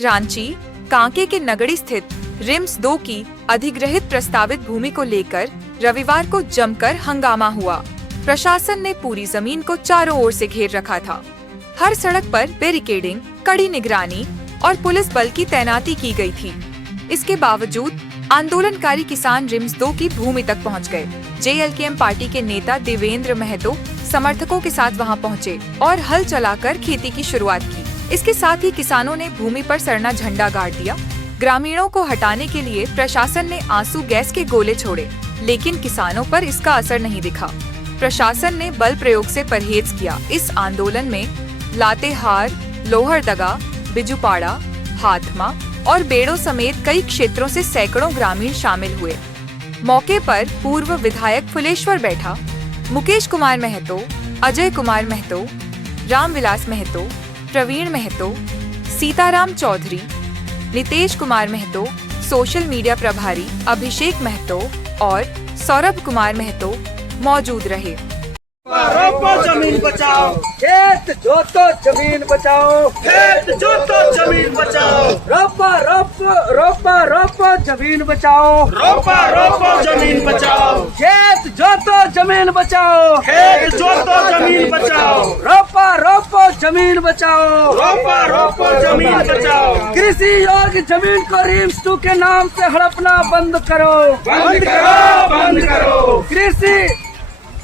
रांची कांके के नगड़ी स्थित रिम्स 2 की अधिग्रहित प्रस्तावित भूमि को लेकर रविवार को जमकर हंगामा हुआ। प्रशासन ने पूरी जमीन को चारों ओर से घेर रखा था। हर सड़क पर बैरिकेडिंग, कड़ी निगरानी और पुलिस बल की तैनाती की गई थी। इसके बावजूद आंदोलनकारी किसान रिम्स 2 की भूमि तक पहुंच गए। JLKM पार्टी के नेता देवेंद्र महतो समर्थकों के साथ वहां पहुंचे और हल चलाकर खेती की शुरुआत की। इसके साथ ही किसानों ने भूमि पर सड़ना झंडा गाड़ दिया। ग्रामीणों को हटाने के लिए प्रशासन ने आंसू गैस के गोले छोड़े, लेकिन किसानों पर इसका असर नहीं दिखा। प्रशासन ने बल प्रयोग से परहेज किया। इस आंदोलन में लातेहार, लोहरदगा, बिजुपाड़ा, हाथमा और बेड़ो समेत कई क्षेत्रों से सैकड़ों ग्रामीण शामिल हुए। मौके पर पूर्व विधायक फुलेश्वर बैठा, मुकेश कुमार महतो, अजय कुमार महतो, रामविलास महतो, प्रवीण महतो, सीताराम चौधरी, नितेश कुमार महतो, सोशल मीडिया प्रभारी अभिषेक महतो और सौरभ कुमार महतो मौजूद रहे। रोपो जमीन बचाओ, खेत जोतो जमीन बचाओ, खेत जोतो जमीन बचाओ, रोपो रोपो रोपो रोपो जमीन बचाओ, रोपो रोपो जमीन बचाओ, खेत जोतो जमीन बचाओ, खेत जोतो जमीन बचाओ, रोपो रोपो जमीन बचाओ, रोपो रोपो जमीन बचाओ। कृषि योग्य जमीन को रिम्स 2 के नाम से हड़पना बंद करो, बंद करो, बंद करो। कृषि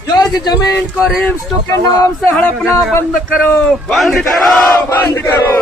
योग्य जमीन को रिम्स 2 के नाम से हड़पना बंद करो, बंद करो, बंद करो।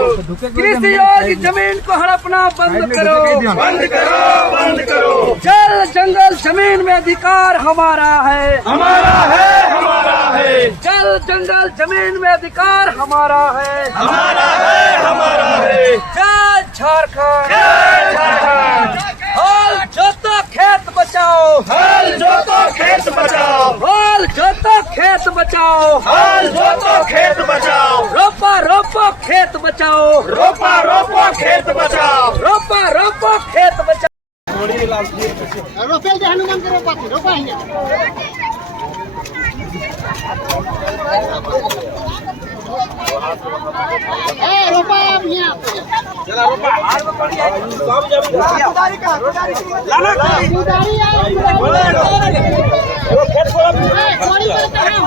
कृषि योग्य जमीन को हड़पना बंद करो, बंद करो, बंद करो। जल जंगल जमीन में अधिकार हमारा है, हमारा है, हमारा है। जल जंगल जमीन में अधिकार हमारा है, हमारा है, हमारा है। जय झारखंड, जय झारखंड। हल जोतो खेत बचाओ, हल जोतो खेत बचाओ, हल जोतो खेत बचाओ, हल जोतो खेत बचाओ। रोपा रोपो खेत बचाओ, रोपा रोपो खेत बचाओ, रोपा रोपो खेत बचाओ। रोपेल जे हनुमान के रोपा थी, रोपा ही ए रोपा अब यहाँ चला रोपा हार में पड़ जाए सब जमीन उधारी का उधारी आई वो खेत को कोड़ी में कहां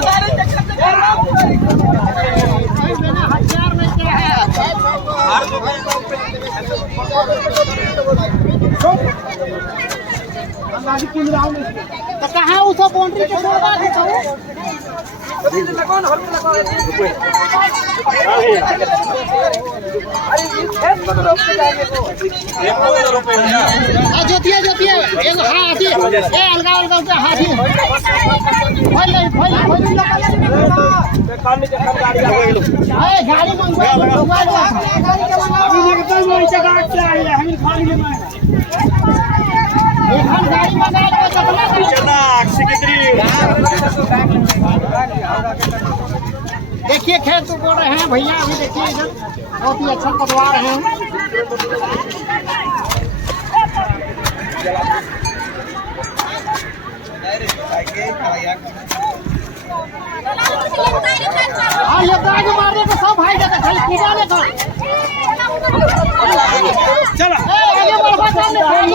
बिना हथियार में क्या है हार को तो कहां उस बाउंड्री के छोड़वा दे कौन हर में लगा अरे खेत में रोप के जाएंगे तो रुपए जोतिया जोतिया एगो हाथी ए अलगा अलगा के हाथी भइल काम में गाड़ी आ गई ए गाड़ी मंगवा लो अभी एकदम नीचे गाड़ी से आई है हम खाली में हम गाड़ी मंगा लो चला देखिए खेत तो बोल रहे हैं भैया, अभी देखिए इधर बहुत ही अच्छा कटवा रहे हैं। हाँ ये दाग मारने को सब भाई जाता खाली कूदाने का चला आगे बढ़ा सामने हम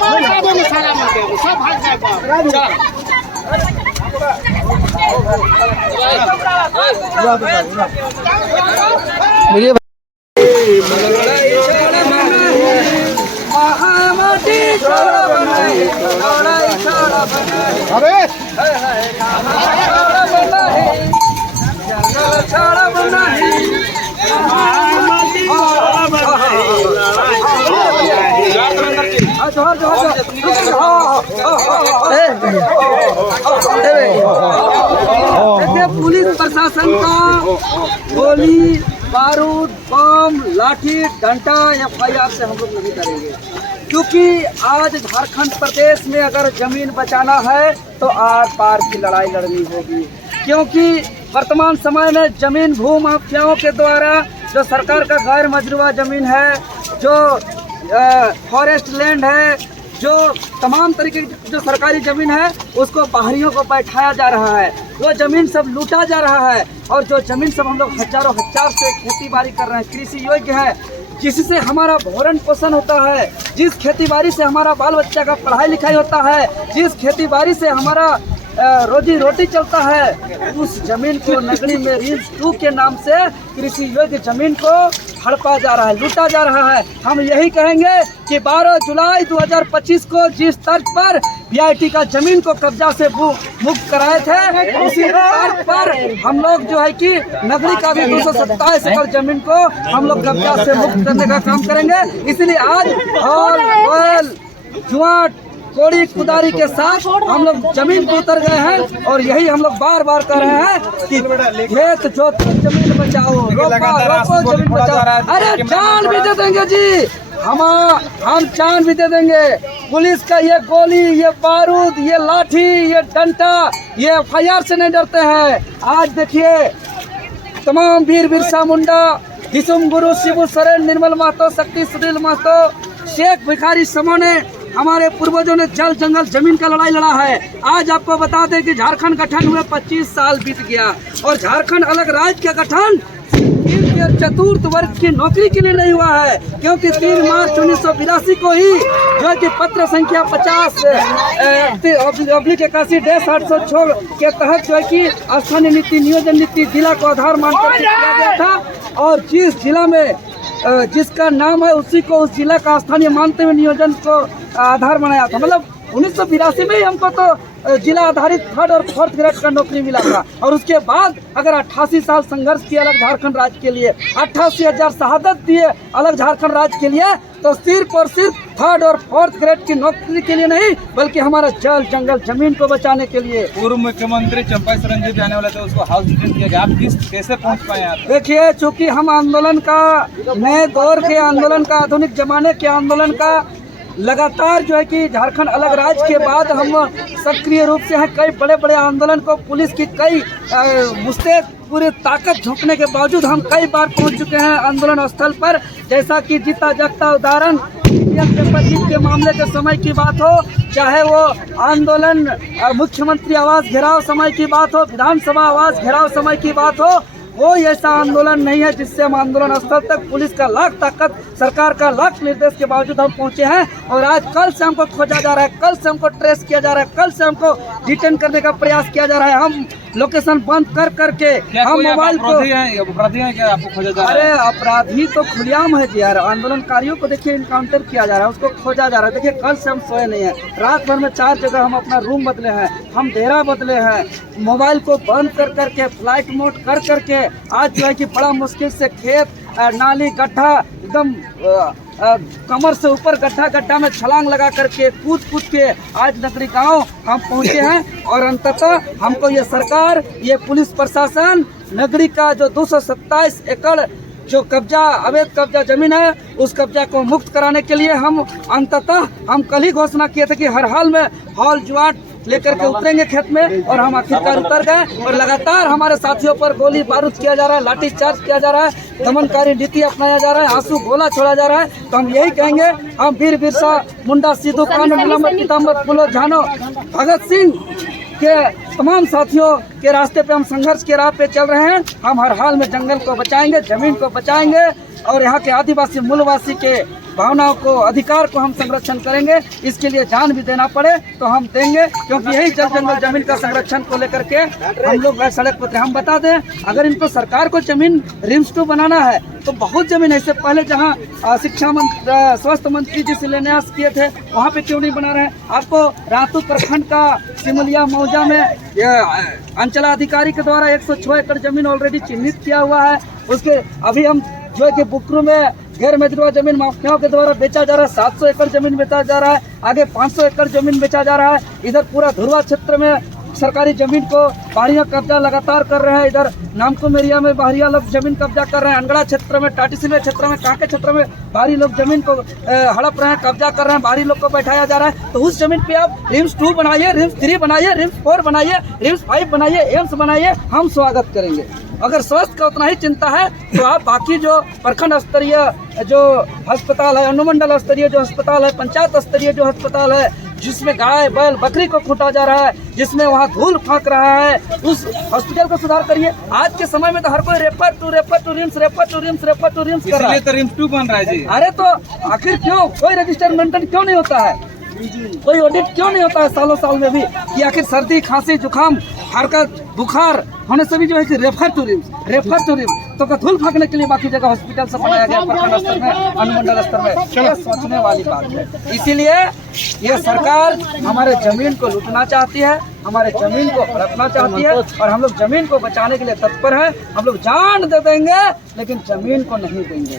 मार का दे सारा मार सब भाग जाए पुलिस प्रशासन का गोली, बारूद, बम, लाठी, डंडा FIR से हम लोग नहीं करेंगे, क्योंकि आज झारखंड प्रदेश में अगर जमीन बचाना है तो आर पार की लड़ाई लड़नी होगी। क्योंकि वर्तमान समय में जमीन भू माफियाओं के द्वारा जो सरकार का गैर मजरूआ जमीन है, जो फॉरेस्ट लैंड है, जो तमाम तरीके की जो सरकारी जमीन है उसको बाहरियों को बैठाया जा रहा है, वो जमीन सब लूटा जा रहा है। और जो जमीन सब हम लोग हजारों हजार से खेती बाड़ी कर रहे हैं, कृषि योग्य है, जिससे हमारा भरण पोषण होता है, जिस खेती बाड़ी से हमारा बाल बच्चा का पढ़ाई लिखाई होता है, जिस खेती बाड़ी से हमारा रोजी रोटी चलता है, उस जमीन को नगरी में रिम्स 2 के नाम से कृषि योग्य जमीन को हड़पा जा रहा है, लूटा जा रहा है। हम यही कहेंगे कि 12 जुलाई 2025 को जिस तर्ज पर बीआईटी का जमीन को कब्जा से मुक्त कराए थे, उसी तर्ज पर हम लोग जो है कि नगरी का भी 227 एकड़ जमीन को हम लोग कब्जा से मुक्त करने का काम करेंगे। इसलिए आज हॉल बैल जुआट कोड़ी कुदारी के साथ हम लोग जमीन पर उतर गए हैं और यही हम लोग बार बार कर रहे हैं कि खेत जोत जमीन बचाओ, रोको जमीन बचाओ। अरे जान भी दे देंगे जी, हम जान भी दे देंगे। पुलिस का ये गोली, ये बारूद, ये लाठी, ये डंडा, ये FIR से नहीं डरते हैं। आज देखिए तमाम वीर बिरसा मुंडा, दिसुम गुरु, शिबू सोरेन, निर्मल महतो, शक्ति सुनील महतो, शेख भिखारी समो ने, हमारे पूर्वजों ने जल जंगल जमीन का लड़ाई लड़ा है। आज आपको बता दें कि झारखंड गठन हुए 25 साल बीत गया और झारखंड अलग राज्य का गठन चतुर्थ वर्ग की नौकरी के लिए नहीं हुआ है, क्योंकि 3 मार्च 1982 को ही जो कि पत्र संख्या 50/81/806 के तहत जो है कि स्थानीय नीति नियोजन नीति जिला को आधार मानकर किया गया था और जिस जिला में जिसका नाम है उसी को उस जिला का स्थानीय मानते हुए नियोजन को आधार बनाया था। मतलब 1982 में ही हमको तो जिला आधारित 3rd और 4th ग्रेड का नौकरी मिला था और उसके बाद अगर 88 साल संघर्ष किया अलग झारखंड राज्य के लिए, 88,000 शहादत दिए अलग झारखंड राज्य के लिए, तो सिर्फ और सिर्फ 3rd और 4th ग्रेड की नौकरी के लिए नहीं बल्कि हमारा जल जंगल जमीन को बचाने के लिए। पूर्व मुख्यमंत्री चंपाई सोरेन जी भी आने वाला था, उसको हाउस विजिट किया गया, आप कैसे पहुंच पाए आप? देखिए, चूंकि हम आंदोलन का नए दौर के आंदोलन का, आधुनिक जमाने के आंदोलन का लगातार जो है कि झारखंड अलग राज्य के बाद हम सक्रिय रूप से हैं। कई बड़े बड़े आंदोलन को पुलिस की कई मुस्तैद पूरी ताकत झोंकने के बावजूद हम कई बार पहुंच चुके हैं आंदोलन स्थल पर, जैसा कि जीता जागता उदाहरण इंडियन पेपर लीक के मामले के समय की बात हो, चाहे वो आंदोलन मुख्यमंत्री आवास घेराव समय की बात हो, विधानसभा आवास घेराव समय की बात हो, कोई ऐसा आंदोलन नहीं है जिससे हम आंदोलन स्थल तक पुलिस का लाख ताकत, सरकार का लाख निर्देश के बावजूद हम पहुंचे हैं। और आज कल से हमको खोजा जा रहा है, कल से हमको ट्रेस किया जा रहा है, कल से हमको डिटेन करने का प्रयास किया जा रहा है। हम लोकेशन बंद कर करके हम मोबाइल को अपराधी हैं क्या आपको खोजा जा रहा है? अरे अपराधी तो खुलेआम है जी यार, आंदोलनकारियों को देखिए इनकाउंटर किया जा रहा है, उसको खोजा जा रहा है। देखिए कल से हम सोए नहीं है, रात भर में 4 जगह हम अपना रूम बदले हैं, हम डेरा बदले हैं, मोबाइल को बंद कर करके फ्लाइट मोड कर करके आज जो है कि बड़ा मुश्किल से खेत नाली गड्ढा एकदम कमर से ऊपर गड्ढा में छलांग लगा करके कूद के आज नगरी गांव हम पहुंचे हैं। और अंततः हमको ये सरकार, ये पुलिस प्रशासन नगरी का जो 227 एकड़ जो कब्जा, अवैध कब्जा जमीन है, उस कब्जा को मुक्त कराने के लिए हम कल ही घोषणा किए थे कि हर हाल में हॉल जुआट लेकर के उतरेंगे खेत में, और हम आखिरकार उतर गए। और लगातार हमारे साथियों पर गोली बारूद किया जा रहा है, लाठी चार्ज किया जा रहा है, दमनकारी नीति अपनाया जा रहा है, आंसू गोला छोड़ा जा रहा है। तो हम यही कहेंगे, हम वीर बिरसा मुंडा, सिद्धू कानू, गुलाम पीताम्बर फुलो झानो, भगत सिंह के तमाम साथियों के रास्ते पे हम संघर्ष के राह पे चल रहे हैं। हम हर हाल में जंगल को बचाएंगे, जमीन को बचाएंगे और यहाँ के आदिवासी मूलवासी के भावनाओं को, अधिकार को हम संरक्षण करेंगे। इसके लिए जान भी देना पड़े तो हम देंगे, क्योंकि यही जल जंगल जमीन का संरक्षण को लेकर के हम लोग सड़क पर। हम बता दें, अगर इनको सरकार को जमीन रिम्स 2 बनाना है तो बहुत जमीन है। इससे पहले जहाँ शिक्षा मंत्री, स्वास्थ्य मंत्री जी शिलान्यास किए थे, वहाँ पे क्यों नहीं बना रहे हैं? आपको रातू प्रखंड का सिमलिया मौजा में अंचलाधिकारी के द्वारा 106 एकड़ जमीन ऑलरेडी चिन्हित किया हुआ है। उसके अभी हम जो है कि बुकरू में गैर मजरूआ जमीन माफियाओं के द्वारा बेचा जा रहा है, 700 एकड़ जमीन बेचा जा रहा है, आगे 500 एकड़ जमीन बेचा जा रहा है। इधर पूरा धुरवा क्षेत्र में सरकारी जमीन को बाहरिया कब्जा लगातार कर रहे हैं। इधर नामकुम एरिया में बाहरिया लोग जमीन कब्जा कर रहे हैं, अंगड़ा क्षेत्र में, टाटीसिलवे क्षेत्र में, कांके क्षेत्र में बाहरी लोग जमीन को हड़प रहे हैं, कब्जा कर रहे हैं, बाहरी लोग को बैठाया जा रहा है। तो उस जमीन पे आप रिम्स 2 बनाइए, रिम्स 3 बनाइए, रिम्स 4 बनाइए, रिम्स 5 बनाइए, एम्स बनाइए, हम स्वागत करेंगे। अगर स्वास्थ्य का उतना ही चिंता है तो आप बाकी जो प्रखंड स्तरीय जो अस्पताल है, अनुमंडल स्तरीय जो अस्पताल है, पंचायत स्तरीय जो अस्पताल है, जिसमें गाय बैल बकरी को कूटा जा रहा है, जिसमें वहाँ धूल फाँक रहा है, उस हॉस्पिटल को सुधार करिए। आज के समय में तो हर कोई refer to RIMS, refer to RIMS कर रहा है। इसलिए तो रिम्स 2 बन रहा है जी। अरे तो आखिर क्यों कोई रजिस्टर मेंटेन क्यों नहीं होता है, कोई ऑडिट क्यों नहीं होता है सालों साल में भी, कि आखिर सर्दी खांसी जुकाम हरकत बुखार होने से भी जो है कि रेफर टू रिम्स तो धूल फाँकने के लिए बाकी जगह हॉस्पिटल से बनाया गया प्रखंड स्तर में, अनुमंडल स्तर में। यह सोचने वाली बात है। इसीलिए ये सरकार हमारे जमीन को लूटना चाहती है, हमारे जमीन को हड़पना चाहती है, और हम लोग जमीन को बचाने के लिए तत्पर हैं। हम लोग जान दे देंगे लेकिन जमीन को नहीं देंगे।